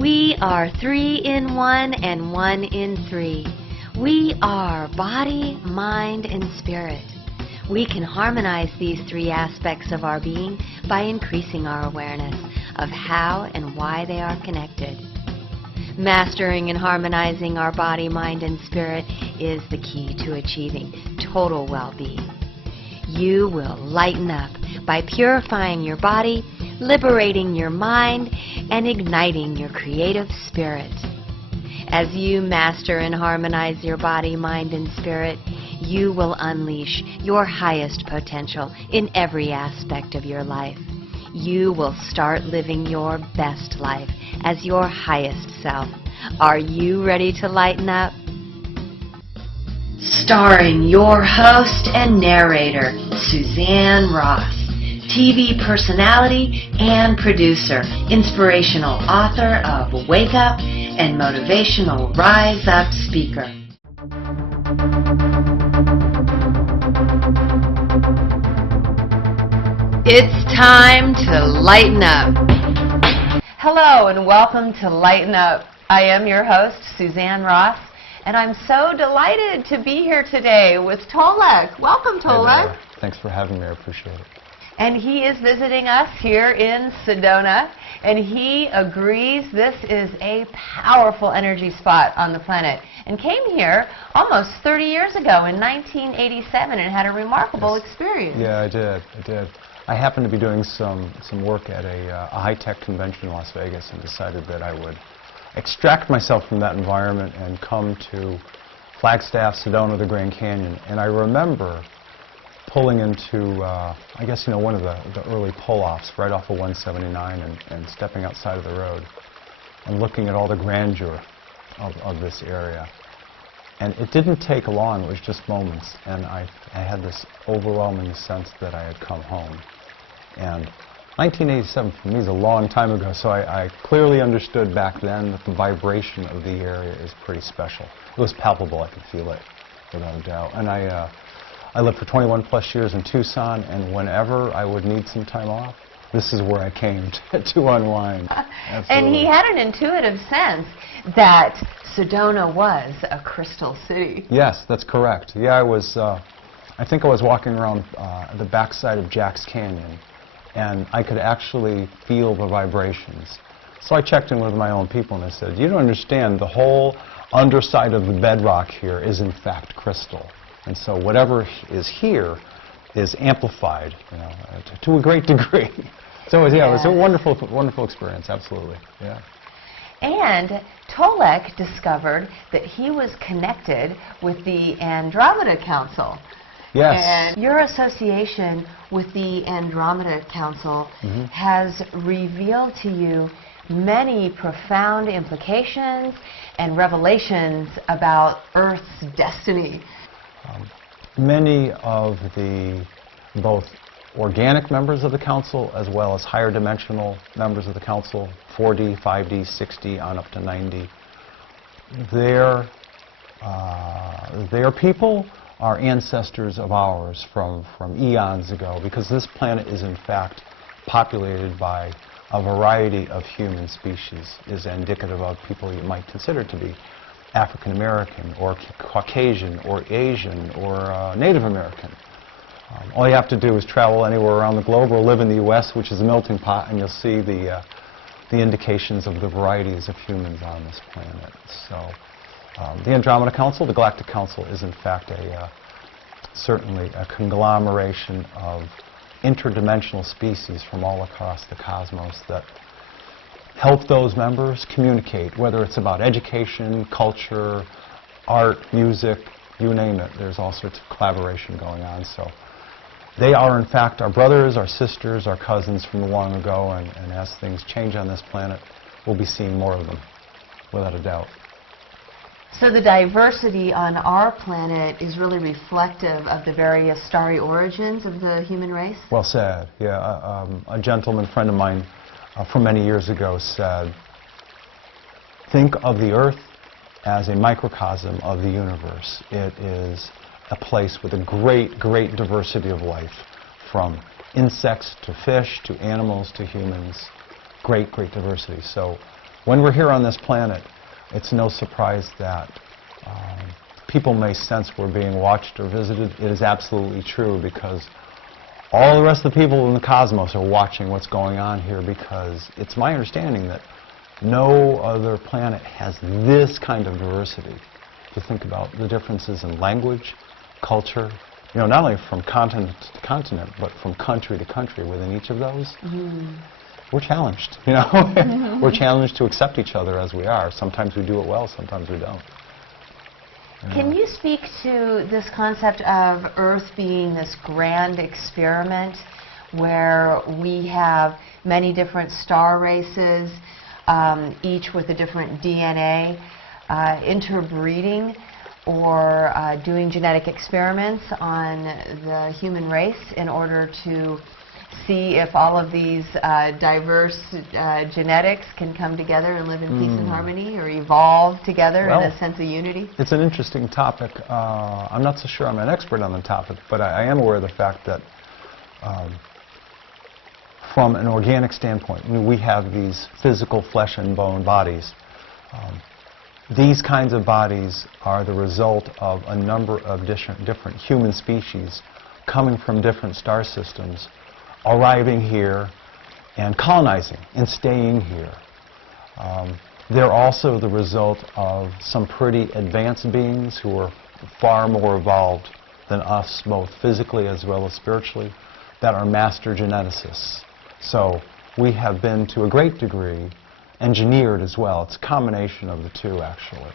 We are 3 in 1 and 1 in 3. We are body, mind, and spirit. We can harmonize these 3 aspects of our being by increasing our awareness of how and why they are connected. Mastering and harmonizing our body, mind, and spirit is the key to achieving total well-being. You will lighten up by purifying your body, liberating your mind, and igniting your creative spirit. As you master and harmonize your body, mind, and spirit, you will unleash your highest potential in every aspect of your life. You will start living your best life as your highest self. Are you ready to lighten up? Starring your host and narrator, Suzanne Ross, TV personality and producer, inspirational author of Wake Up and motivational Rise Up speaker. It's time to lighten up. Hello and welcome to Lighten Up. I am your host, Suzanne Ross, and I'm so delighted to be here today with Tolec. Welcome, Tolec. Thanks for having me. I appreciate it. And he is visiting us here in Sedona, and he agrees this is a powerful energy spot on the planet, and came here almost 30 years ago in 1987 and had a remarkable experience. Yeah, I did. I happened to be doing some work at a high-tech convention in Las Vegas and decided that I would extract myself from that environment and come to Flagstaff, Sedona, the Grand Canyon. And I remember pulling into, I guess, one of the early pull-offs right off of 179 and stepping outside of the road and looking at all the grandeur of this area. And it didn't take long, it was just moments, and I had this overwhelming sense that I had come home. And 1987 for me is a long time ago, so I clearly understood back then that the vibration of the area is pretty special. It was palpable, I could feel it, without a doubt. And I lived for 21 plus years in Tucson, and whenever I would need some time off, this is where I came to unwind. And he had an intuitive sense that Sedona was a crystal city. Yes, that's correct. Yeah, I think I was walking around the backside of Jack's Canyon, and I could actually feel the vibrations. So I checked in with my own people, and I said, you don't understand, the whole underside of the bedrock here is in fact crystal. And so whatever is here is amplified, to a great degree. So it was a wonderful experience, absolutely. Yeah. And Tolec discovered that he was connected with the Andromeda Council. Yes. And your association with the Andromeda Council has revealed to you many profound implications and revelations about Earth's destiny. Many of the both organic members of the Council as well as higher dimensional members of the Council, 4D, 5D, 6D, on up to 9D, their people are ancestors of ours from eons ago, because this planet is in fact populated by a variety of human species, is indicative of people you might consider to be African American or Caucasian or Asian or Native American. All you have to do is travel anywhere around the globe or live in the U.S., which is a melting pot, and you'll see the indications of the varieties of humans on this planet. So the Andromeda Council, the Galactic Council, is in fact certainly a conglomeration of interdimensional species from all across the cosmos that help those members communicate, whether it's about education, culture, art, music, you name it. There's all sorts of collaboration going on. So they are, in fact, our brothers, our sisters, our cousins from long ago, and as things change on this planet, we'll be seeing more of them, without a doubt. So the diversity on our planet is really reflective of the various starry origins of the human race? Well said. Yeah, a gentleman friend of mine from many years ago said, think of the Earth as a microcosm of the universe. It is a place with a great, great diversity of life, from insects to fish to animals to humans. Great, great diversity. So when we're here on this planet, it's no surprise that people may sense we're being watched or visited. It is absolutely true, because all the rest of the people in the cosmos are watching what's going on here, because it's my understanding that no other planet has this kind of diversity. To think about the differences in language, culture, not only from continent to continent, but from country to country within each of those. Mm-hmm. We're challenged, Mm-hmm. We're challenged to accept each other as we are. Sometimes we do it well, sometimes we don't. Can you speak to this concept of Earth being this grand experiment where we have many different star races, each with a different DNA, interbreeding or doing genetic experiments on the human race in order to see if all of these diverse genetics can come together and live in peace and harmony, or evolve together in a sense of unity? It's an interesting topic. I'm not so sure I'm an expert on the topic, but I am aware of the fact that from an organic standpoint, we have these physical flesh and bone bodies. These kinds of bodies are the result of a number of different human species coming from different star systems, arriving here and colonizing and staying here. They're also the result of some pretty advanced beings who are far more evolved than us, both physically as well as spiritually, that are master geneticists. So we have been, to a great degree, engineered as well. It's a combination of the two, actually.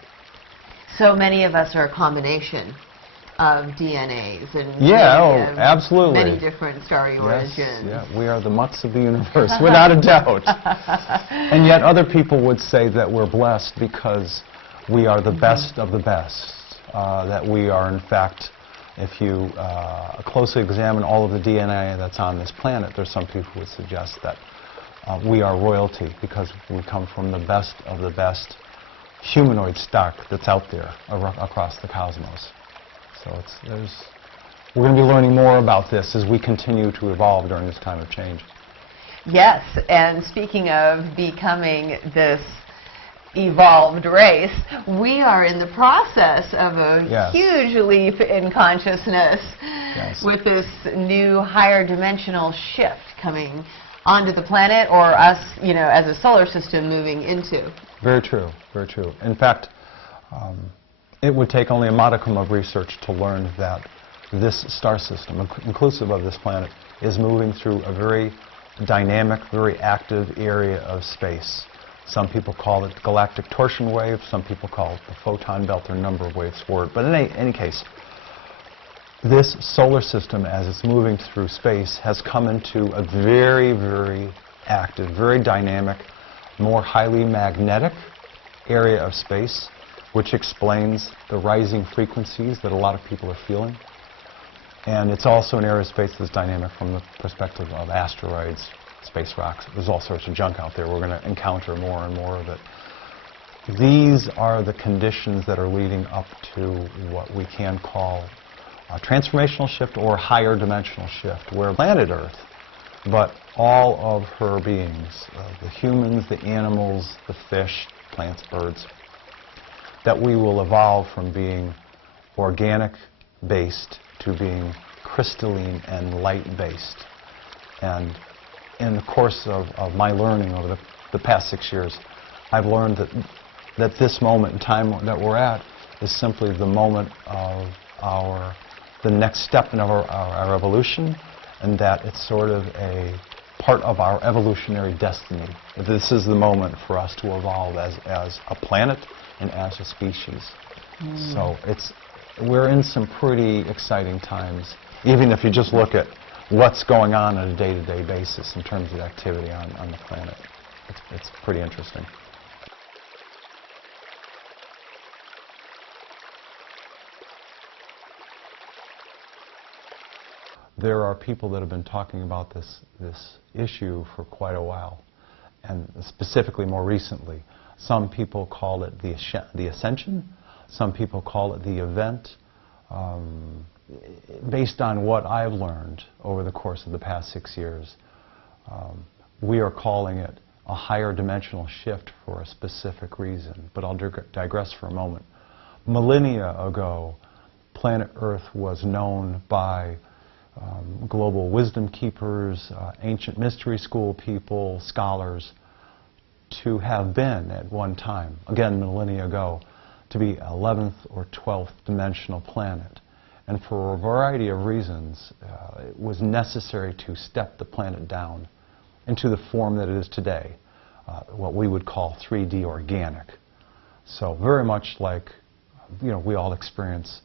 So many of us are a combination of DNAs and absolutely. Many different starry origins. Yeah, we are the mutts of the universe, without a doubt. And yet other people would say that we're blessed because we are the best of the best. That we are, in fact, if you closely examine all of the DNA that's on this planet, there's some people who would suggest that we are royalty because we come from the best of the best humanoid stock that's out there across the cosmos. So we're going to be learning more about this as we continue to evolve during this time of change. Yes, and speaking of becoming this evolved race, we are in the process of a huge leap in consciousness with this new higher dimensional shift coming onto the planet, or us, as a solar system moving into. Very true, very true. In fact, it would take only a modicum of research to learn that this star system, inclusive of this planet, is moving through a very dynamic, very active area of space. Some people call it the galactic torsion wave, some people call it the photon belt, there are a number of ways for it. But in any case, this solar system, as it's moving through space, has come into a very, very active, very dynamic, more highly magnetic area of space, which explains the rising frequencies that a lot of people are feeling. And it's also an area of space that's dynamic from the perspective of asteroids, space rocks. There's all sorts of junk out there. We're going to encounter more and more of it. These are the conditions that are leading up to what we can call a transformational shift or higher dimensional shift, where planet Earth, but all of her beings, the humans, the animals, the fish, plants, birds, that we will evolve from being organic-based to being crystalline and light-based. And in the course of my learning over the past 6 years, I've learned that this moment in time that we're at is simply the moment of the next step in our evolution, and that it's sort of a part of our evolutionary destiny. This is the moment for us to evolve as a planet and as a species. So we're in some pretty exciting times, even if you just look at what's going on a day-to-day basis in terms of activity on the planet. It's pretty interesting. There are people that have been talking about this issue for quite a while, and specifically more recently. Some people call it the Ascension. Some people call it the event. Based on what I've learned over the course of the past 6 years, we are calling it a higher dimensional shift for a specific reason. But I'll digress for a moment. Millennia ago, planet Earth was known by global wisdom keepers, ancient mystery school people, scholars, to have been at one time, again millennia ago, to be 11th or 12th dimensional planet. And for a variety of reasons, it was necessary to step the planet down into the form that it is today, what we would call 3D organic. So very much like, you know, we all experience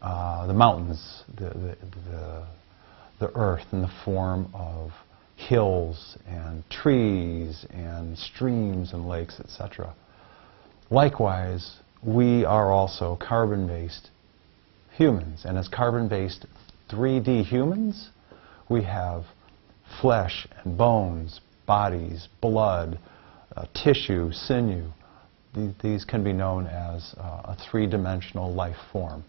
the mountains, the earth in the form of hills and trees and streams and lakes, etc. Likewise, we are also carbon-based humans, and as carbon-based 3D humans, we have flesh and bones, bodies, blood, tissue, sinew. These can be known as a three-dimensional life form.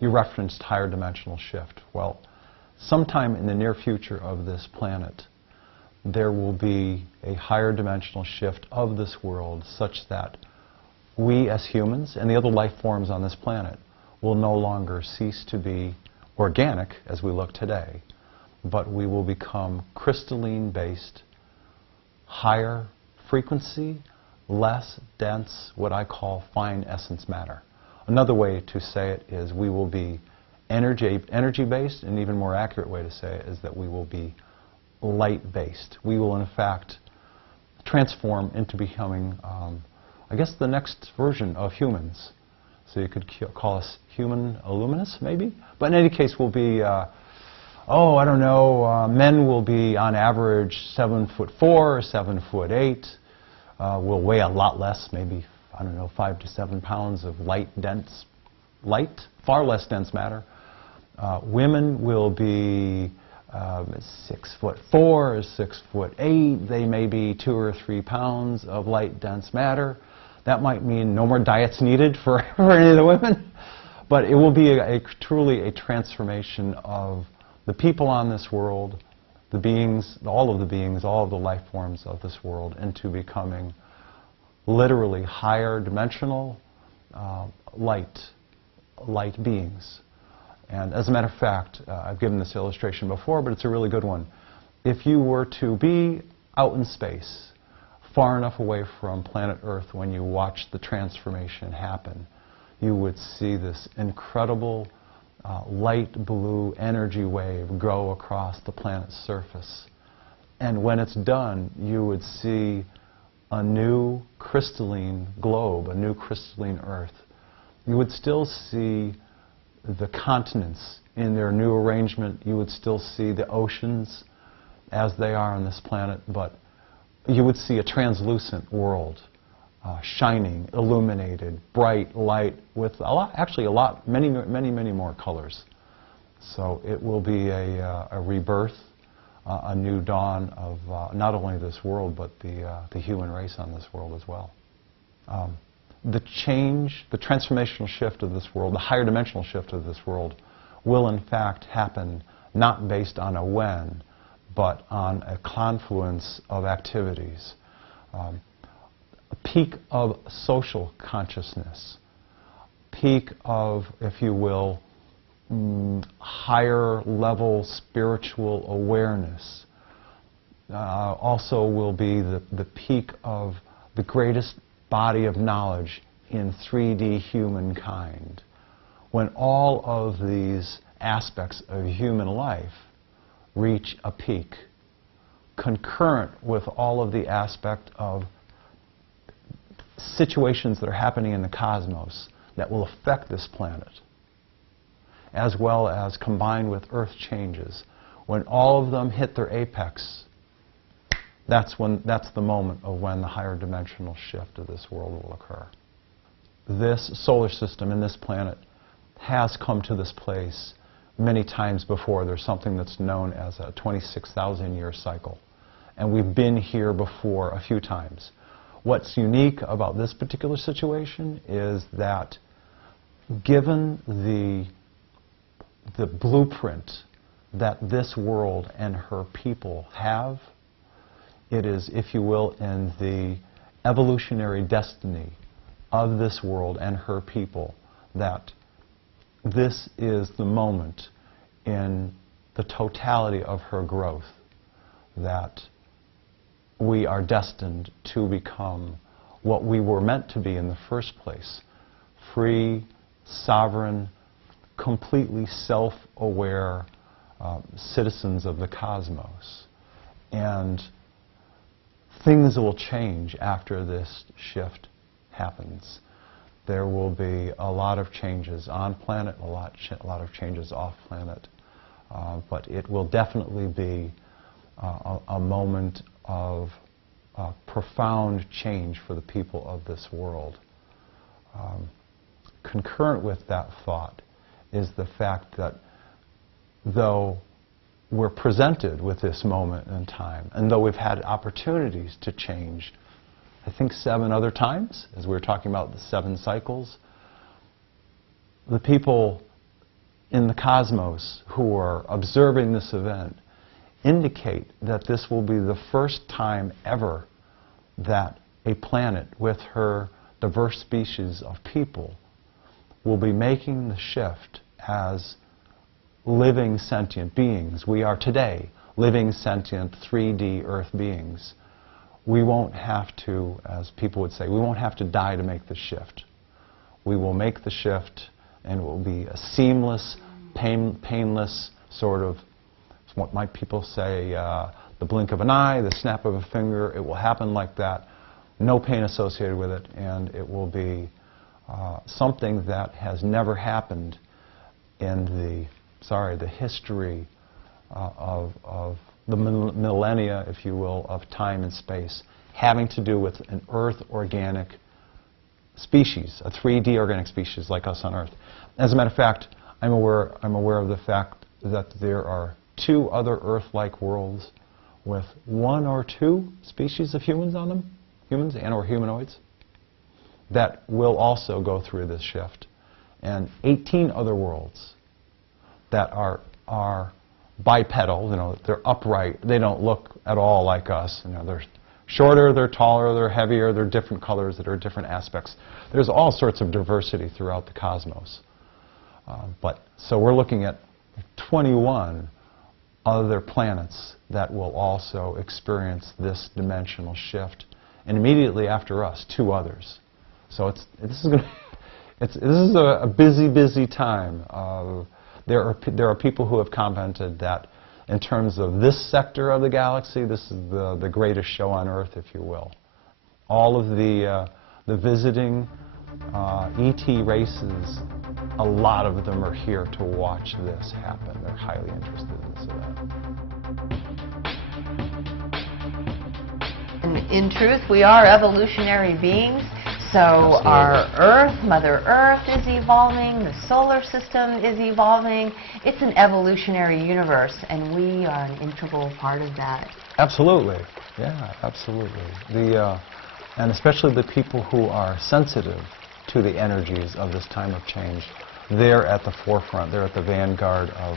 You referenced higher dimensional shift. Well, sometime in the near future of this planet, there will be a higher dimensional shift of this world such that we as humans and the other life forms on this planet will no longer cease to be organic as we look today, but we will become crystalline-based, higher frequency, less dense, what I call fine essence matter. Another way to say it is we will be energy-based, and an even more accurate way to say it is that we will be light-based. We will, in fact, transform into becoming, I guess, the next version of humans. So you could call us human illuminists, maybe? But in any case, we'll be, I don't know, men will be on average 7'4" or 7'8". We'll weigh a lot less, maybe, I don't know, 5 to 7 pounds of far less dense matter. Women will be 6'4" or 6'8". They may be 2 or 3 pounds of light dense matter. That might mean no more diets needed for any of the women, but it will be truly a transformation of the people on this world, the beings, all of the life forms of this world, into becoming literally higher dimensional light beings. And as a matter of fact, I've given this illustration before, but it's a really good one. If you were to be out in space, far enough away from planet Earth, when you watch the transformation happen, you would see this incredible light blue energy wave go across the planet's surface. And when it's done, you would see a new crystalline globe, a new crystalline Earth. You would still see the continents in their new arrangement. You would still see the oceans as they are on this planet, but you would see a translucent world, shining, illuminated, bright light with many more colors. So it will be a rebirth, a new dawn of not only this world, but the human race on this world as well. The change, the transformational shift of this world, the higher dimensional shift of this world, will in fact happen not based on a when, but on a confluence of activities. A peak of social consciousness, peak of, if you will, higher level spiritual awareness. Also will be the peak of the greatest body of knowledge in 3D humankind. When all of these aspects of human life reach a peak, concurrent with all of the aspect of situations that are happening in the cosmos that will affect this planet, as well as combined with Earth changes. When all of them hit their apex, that's the moment of when the higher dimensional shift of this world will occur. This solar system and this planet has come to this place many times before. There's something that's known as a 26,000-year cycle. And we've been here before a few times. What's unique about this particular situation is that given the blueprint that this world and her people have it is, if you will, in the evolutionary destiny of this world and her people that this is the moment in the totality of her growth that we are destined to become what we were meant to be in the first place: free, sovereign, completely self-aware citizens of the cosmos. And things will change after this shift happens. There will be a lot of changes on planet, a lot of changes off planet, but it will definitely be a moment of profound change for the people of this world. Concurrent with that thought is the fact that though we're presented with this moment in time, and though we've had opportunities to change, I think 7 other times, as we were talking about the 7 cycles, the people in the cosmos who are observing this event indicate that this will be the first time ever that a planet with her diverse species of people will be making the shift as living sentient beings. We are today living sentient 3D Earth beings. We won't have to, as people would say, we won't have to die to make the shift. We will make the shift, and it will be a seamless, painless sort of, what might people say, the blink of an eye, the snap of a finger. It will happen like that, no pain associated with it, and it will be something that has never happened in the history of the millennia, if you will, of time and space, having to do with an Earth organic species, a 3D organic species like us on Earth. As a matter of fact, I'm aware of the fact that there are 2 other Earth-like worlds with 1 or 2 species of humans on them, humans and or humanoids, that will also go through this shift, and 18 other worlds that are bipedal. You know, they're upright. They don't look at all like us. You know, they're shorter, they're taller, they're heavier, they're different colors, that are different aspects. There's all sorts of diversity throughout the cosmos. So we're looking at 21 other planets that will also experience this dimensional shift, and immediately after us, 2 others. So this is a busy time. There are people who have commented that in terms of this sector of the galaxy, this is the greatest show on Earth, if you will. All of the visiting ET races, a lot of them are here to watch this happen. They're highly interested in this event. In truth, we are evolutionary beings. So Absolutely. Our Earth, Mother Earth, is evolving. The solar system is evolving. It's an evolutionary universe, and we are an integral part of that. Absolutely. Yeah, absolutely. And especially the people who are sensitive to the energies of this time of change, they're at the forefront. They're at the vanguard of,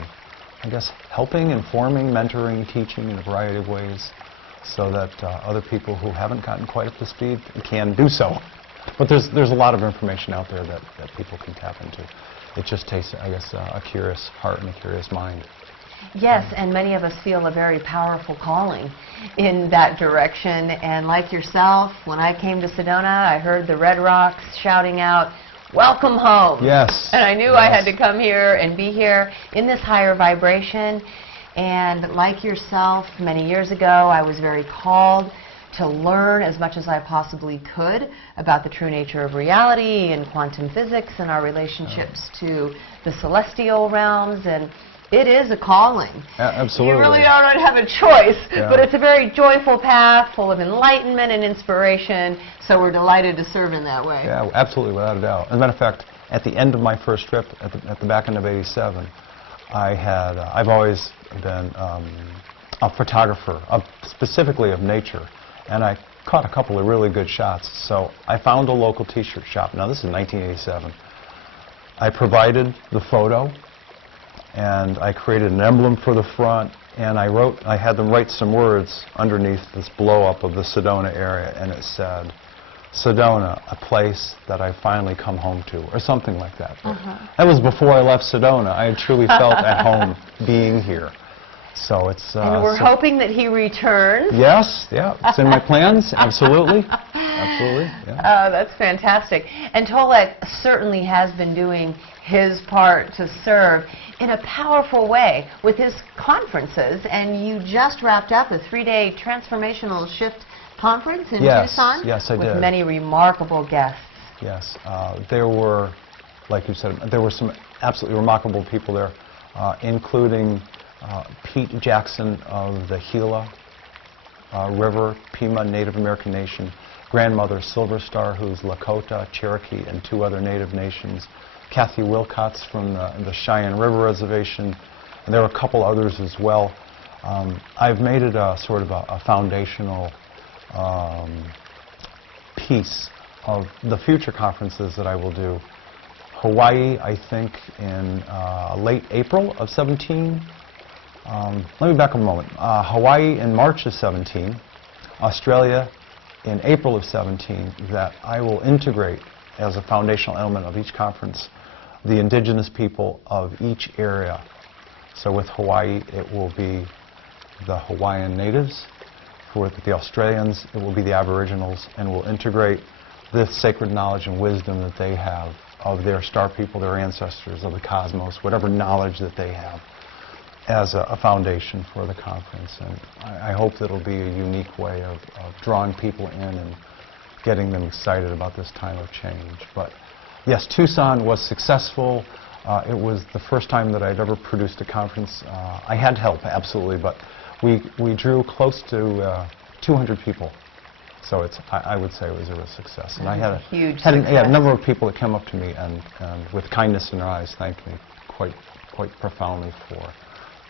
I guess, helping, informing, mentoring, teaching in a variety of ways, so that other people who haven't gotten quite up to speed can do so. But there's a lot of information out there that people can tap into. It just takes, I guess, a curious heart and a curious mind. Yes, and many of us feel a very powerful calling in that direction. And like yourself, when I came to Sedona, I heard the Red Rocks shouting out, "Welcome home." Yes. And I knew I had to come here and be here in this higher vibration. And like yourself, many years ago, I was very called to learn as much as I possibly could about the true nature of reality and quantum physics and our relationships to the celestial realms. And it is a calling. Absolutely. You really don't have a choice, but it's a very joyful path full of enlightenment and inspiration, so we're delighted to serve in that way. Yeah, absolutely, without a doubt. As a matter of fact, at the end of my first trip, at the back end of '87, I've always been a photographer, specifically of nature, and I caught a couple of really good shots. So I found a local t-shirt shop. Now this is 1987. I provided the photo, and I created an emblem for the front, And I had them write some words underneath this blow-up of the Sedona area, and it said, Sedona, a place that I finally come home to, or something like that. That was before I left Sedona. I had truly felt at home being here. So it's... and we're hoping that he returns. Yes, yeah, it's in my plans, absolutely. Absolutely, yeah. Oh, that's fantastic. And Tolec certainly has been doing his part to serve in a powerful way with his conferences. And you just wrapped up a 3-day Transformational Shift conference in Tucson? Yes, I did. With many remarkable guests. Yes, there were, like you said, there were some absolutely remarkable people there, including Pete Jackson of the Gila River, Pima Native American Nation, grandmother Silver Star, who's Lakota, Cherokee, and 2 other Native nations, Kathy Wilcox from the Cheyenne River Reservation, and there were a couple others as well. I've made it a sort of a foundational piece of the future conferences that I will do. Hawaii, I think, in late April of 17. Let me back up a moment. Hawaii in March of 17, Australia in April of 17, that I will integrate as a foundational element of each conference the indigenous people of each area. So with Hawaii, it will be the Hawaiian natives. For the Australians, it will be the Aboriginals, and we'll integrate this sacred knowledge and wisdom that they have of their star people, their ancestors, of the cosmos, whatever knowledge that they have, as a foundation for the conference. And I hope that it'll be a unique way of drawing people in and getting them excited about this time of change. But yes, Tucson was successful. It was the first time that I'd ever produced a conference. I had help, absolutely, but we drew close to 200 people. So I would say it was a real success. And I had a number of people that came up to me and with kindness in their eyes thanked me quite profoundly for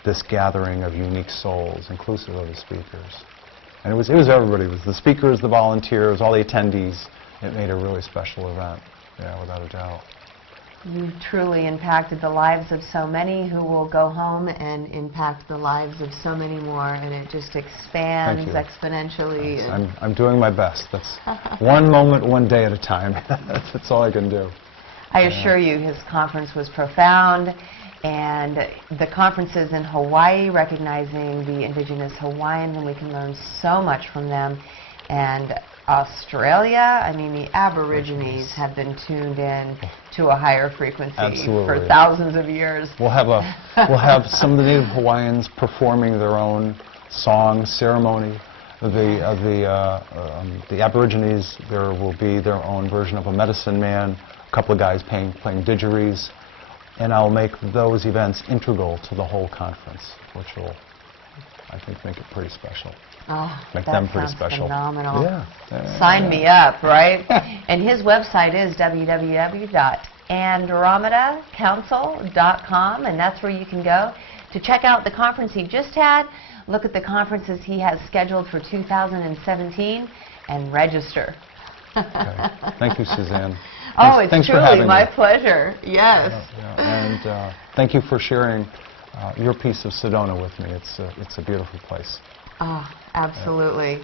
this gathering of unique souls, inclusive of the speakers. And it was everybody. It was the speakers, the volunteers, all the attendees. It made a really special event, yeah, without a doubt. You truly impacted the lives of so many who will go home and impact the lives of so many more, and it just expands exponentially. Yes, I'm doing my best. That's one moment, one day at a time. That's all I can do. I assure you, his conference was profound, and the conferences in Hawaii, recognizing the indigenous Hawaiians, and we can learn so much from them. And Australia, I mean, the Aborigines have been tuned in to a higher frequency for thousands of years. We'll have some of the Native Hawaiians performing their own song ceremony. The Aborigines, there will be their own version of a medicine man, a couple of guys playing didgeridoo, and I'll make those events integral to the whole conference, which will, I think, make it pretty special. Oh, make them pretty special. Phenomenal. Yeah. Sign me up, right? And his website is www.andromedacouncil.com, and that's where you can go to check out the conference he just had, look at the conferences he has scheduled for 2017, and register. Okay. Thank you, Suzanne. Oh, it's thanks truly my pleasure. Yes. And thank you for sharing your piece of Sedona with me. It's a beautiful place. Oh, absolutely.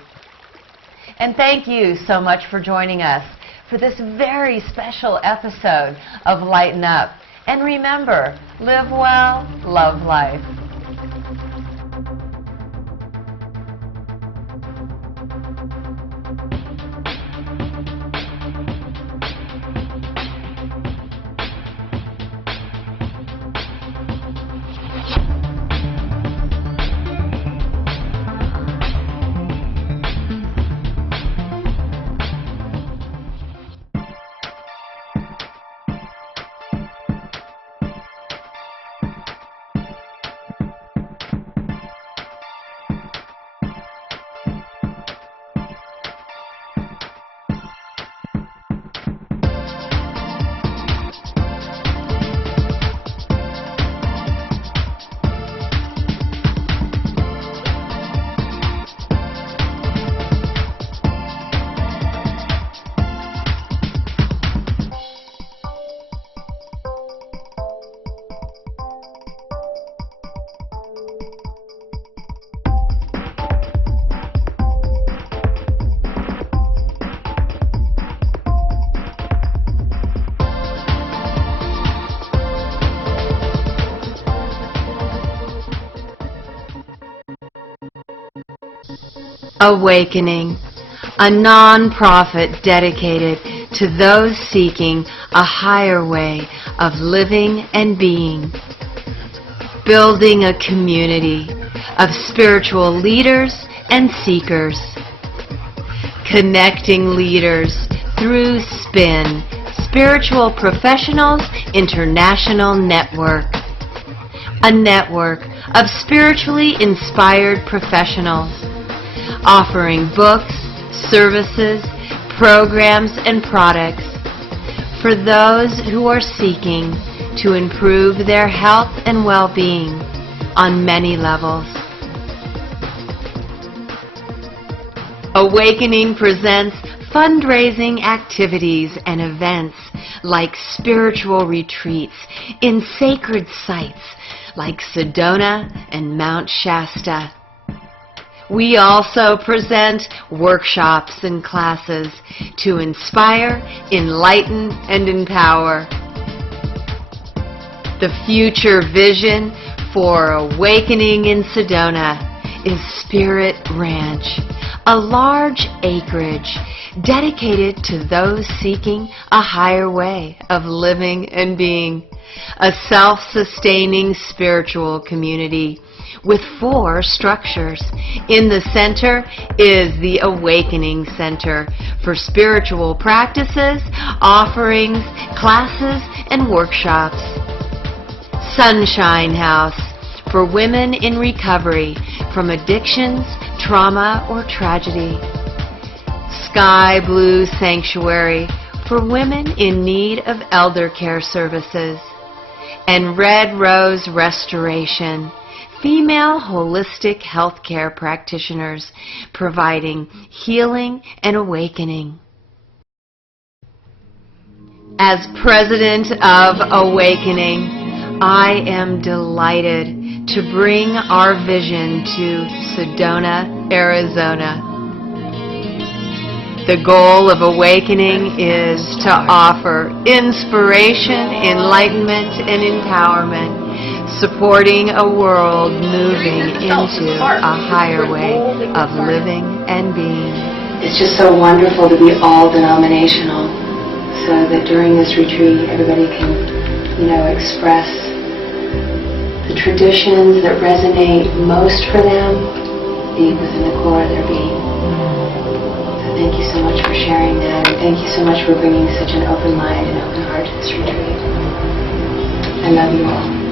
And thank you so much for joining us for this very special episode of Lighten Up. And remember, live well, love life. Awakening, a non-profit dedicated to those seeking a higher way of living and being. Building a community of spiritual leaders and seekers. Connecting leaders through SPIN, Spiritual Professionals International Network. A network of spiritually inspired professionals offering books, services, programs, and products for those who are seeking to improve their health and well-being on many levels. Awakening presents fundraising activities and events like spiritual retreats in sacred sites like Sedona and Mount Shasta. We also present workshops and classes to inspire, enlighten, and empower. The future vision for Awakening in Sedona is Spirit Ranch, a large acreage dedicated to those seeking a higher way of living and being, a self-sustaining spiritual community with 4 structures. In the center is the Awakening Center for spiritual practices, offerings, classes, and workshops. Sunshine House for women in recovery from addictions, trauma, or tragedy. Sky Blue Sanctuary for women in need of elder care services. And Red Rose Restoration, female holistic healthcare practitioners providing healing and awakening. As president of Awakening, I am delighted to bring our vision to Sedona, Arizona. The goal of Awakening is to offer inspiration, enlightenment, and empowerment, supporting a world moving into a higher way of living and being. It's just so wonderful to be all denominational, so that during this retreat everybody can, express the traditions that resonate most for them deep within the core of their being. Thank you so much for sharing that, and thank you so much for bringing such an open mind and open heart to this retreat. I love you all.